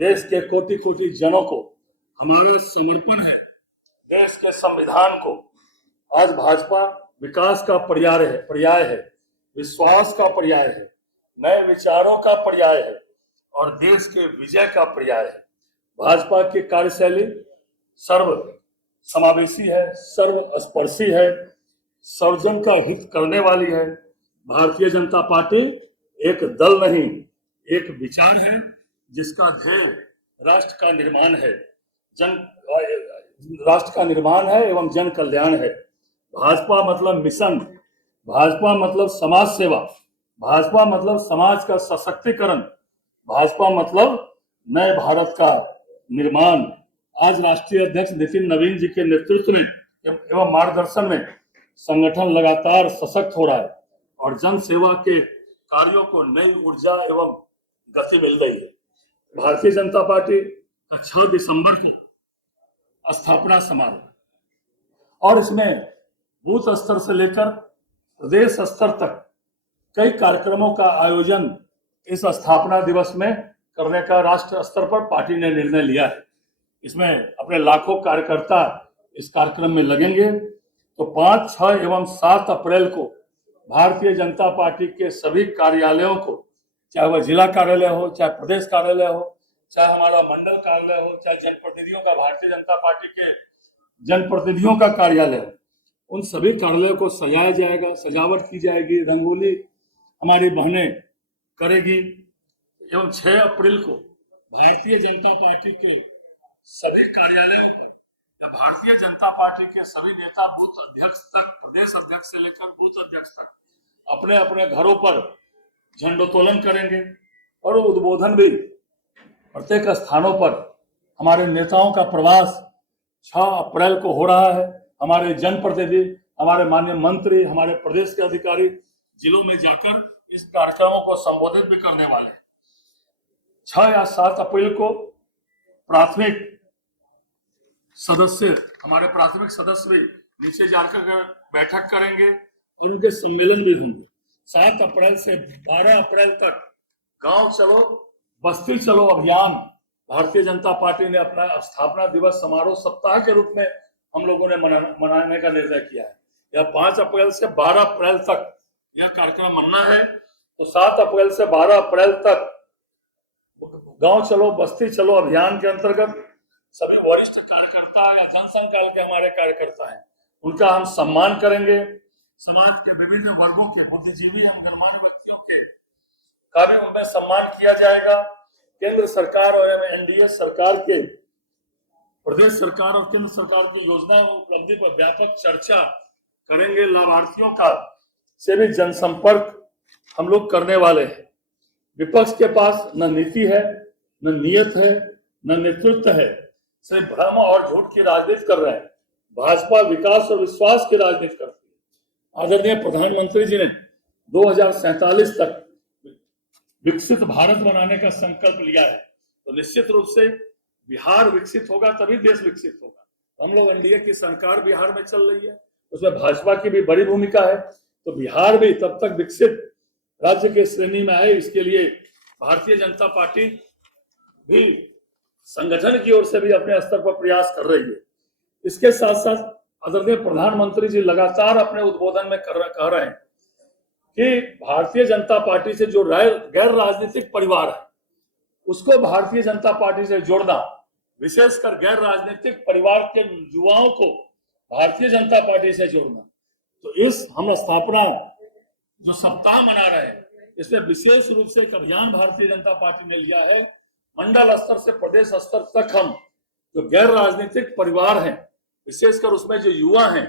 देश के कोटि कोटि जनों को हमारा समर्पण है, देश के संविधान को। आज भाजपा विकास का पर्याय है, विश्वास का पर्याय है, नए विचारों का पर्याय है और देश के विजय का पर्याय है। भाजपा की कार्यशैली सर्व समावेशी है, सर्वस्पर्शी है, सर्वजन का हित करने वाली है। भारतीय जनता पार्टी एक दल नहीं, एक विचार है जिसका ध्येय राष्ट्र का निर्माण है, राष्ट्र का निर्माण है एवं जन कल्याण है। भाजपा मतलब मिशन, भाजपा मतलब समाज सेवा, भाजपा मतलब समाज का सशक्तिकरण, भाजपा मतलब नए भारत का निर्माण। आज राष्ट्रीय अध्यक्ष नितिन नवीन जी के नेतृत्व में एवं मार्गदर्शन में संगठन लगातार सशक्त हो रहा है और जन सेवा के कार्यों को नई ऊर्जा एवं गति मिल रही है। भारतीय जनता पार्टी का 6 दिसंबर को स्थापना समारोह और इसमें बूथ स्तर से लेकर प्रदेश स्तर तक कई कार्यक्रमों का आयोजन इस स्थापना दिवस में करने का राष्ट्र स्तर पर पार्टी ने निर्णय लिया है। इसमें अपने लाखों कार्यकर्ता इस कार्यक्रम में लगेंगे। तो 5, 6 एवं 7 अप्रैल को भारतीय जनता पार्टी के सभी कार्यालयों को, चाहे वह जिला कार्यालय हो, चाहे प्रदेश कार्यालय हो, चाहे हमारा मंडल कार्यालय हो, चाहे जनप्रतिनिधियों का, भारतीय जनता पार्टी के जनप्रतिनिधियों का कार्यालय हो, उन सभी कार्यालयों को सजाया जाएगा, सजावट की जाएगी, रंगोली हमारी बहनें करेगी। एवं 6 अप्रैल को भारतीय जनता पार्टी के सभी कार्यालयों पर या भारतीय जनता पार्टी के सभी नेता बूथ अध्यक्ष तक, प्रदेश अध्यक्ष से लेकर बूथ अध्यक्ष तक अपने अपने घरों पर झंडोत्तोलन करेंगे और उद्बोधन भी प्रत्येक स्थानों पर। हमारे नेताओं का प्रवास 6 अप्रैल को हो रहा है। हमारे जनप्रतिनिधि, हमारे माननीय मंत्री, हमारे प्रदेश के अधिकारी जिलों में जाकर इस कार्यक्रमों को संबोधित भी करने वाले हैं। 6 या 7 अप्रैल को प्राथमिक सदस्य, हमारे प्राथमिक सदस्य भी नीचे जाकर बैठक करेंगे और उनके सम्मेलन भी होंगे। 7 अप्रैल से 12 अप्रैल तक गांव चलो बस्ती चलो अभियान भारतीय जनता पार्टी ने अपना स्थापना दिवस समारोह सप्ताह के रूप में हम लोगों ने मनाने का निर्णय किया है। यह 5 अप्रैल से 12 अप्रैल तक यह कार्यक्रम मनाना है। तो 7 अप्रैल से 12 अप्रैल तक गांव चलो बस्ती चलो अभियान के अंतर्गत सभी वरिष्ठ कार्यकर्ता या जनसंकाल के हमारे कार्यकर्ता हैं, उनका हम सम्मान करेंगे। समाज के विभिन्न वर्गों के बुद्धिजीवी एवं गणमान्य व्यक्तियों के का भी उनमें सम्मान किया जाएगा। केंद्र सरकार और एनडीए सरकार के, प्रदेश सरकार और केंद्र सरकार की योजनाओं और उपलब्धि पर व्यापक चर्चा करेंगे। लाभार्थियों का से भी जनसंपर्क हम लोग करने वाले हैं। विपक्ष के पास न नीति है, न नियत है, न नेतृत्व है, सिर्फ भ्रम और झूठ की राजनीति कर रहे हैं। भाजपा विकास और विश्वास की राजनीति करती है। आदरणीय प्रधानमंत्री जी ने 2047 तक विकसित भारत बनाने का संकल्प लिया है। तो निश्चित रूप से बिहार विकसित होगा तभी देश विकसित होगा। हम लोग एनडीए की सरकार बिहार में चल रही है, उसमें भाजपा की भी बड़ी भूमिका है। तो बिहार भी तब तक विकसित राज्य के श्रेणी में आए, इसके लिए भारतीय जनता पार्टी भी संगठन की ओर से भी अपने स्तर पर प्रयास कर रही है। इसके साथ साथ आदरणीय प्रधानमंत्री जी लगातार अपने उद्बोधन में कह रहे हैं कि भारतीय जनता पार्टी से जो गैर राजनीतिक परिवार है उसको भारतीय जनता पार्टी से जोड़ना, विशेषकर गैर राजनीतिक परिवार के युवाओं को भारतीय जनता पार्टी से जोड़ना। तो इस हम स्थापना जो सप्ताह मना रहे हैं, इसमें विशेष रूप से एक अभियान भारतीय जनता पार्टी ने लिया है। मंडल स्तर से प्रदेश स्तर तक हम जो गैर राजनीतिक परिवार हैं, विशेषकर उसमें जो युवा हैं,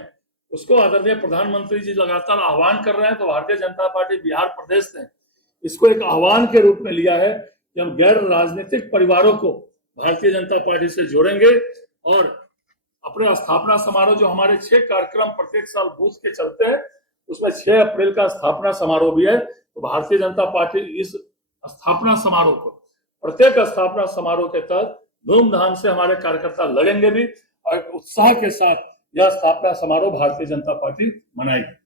उसको आदरणीय प्रधानमंत्री जी लगातार आह्वान कर रहे हैं। तो भारतीय जनता पार्टी बिहार प्रदेश ने इसको एक आह्वान के रूप में लिया है कि हम गैर राजनीतिक परिवारों को भारतीय जनता पार्टी से जोड़ेंगे और अपने स्थापना समारोह जो हमारे 6 कार्यक्रम प्रत्येक साल बूथ के चलते हैं, उसमें 6 अप्रैल का स्थापना समारोह भी है। तो भारतीय जनता पार्टी इस स्थापना समारोह को, प्रत्येक स्थापना समारोह के तहत धूमधाम से हमारे कार्यकर्ता लगेंगे भी और उत्साह के साथ यह स्थापना समारोह भारतीय जनता पार्टी मनाएगी।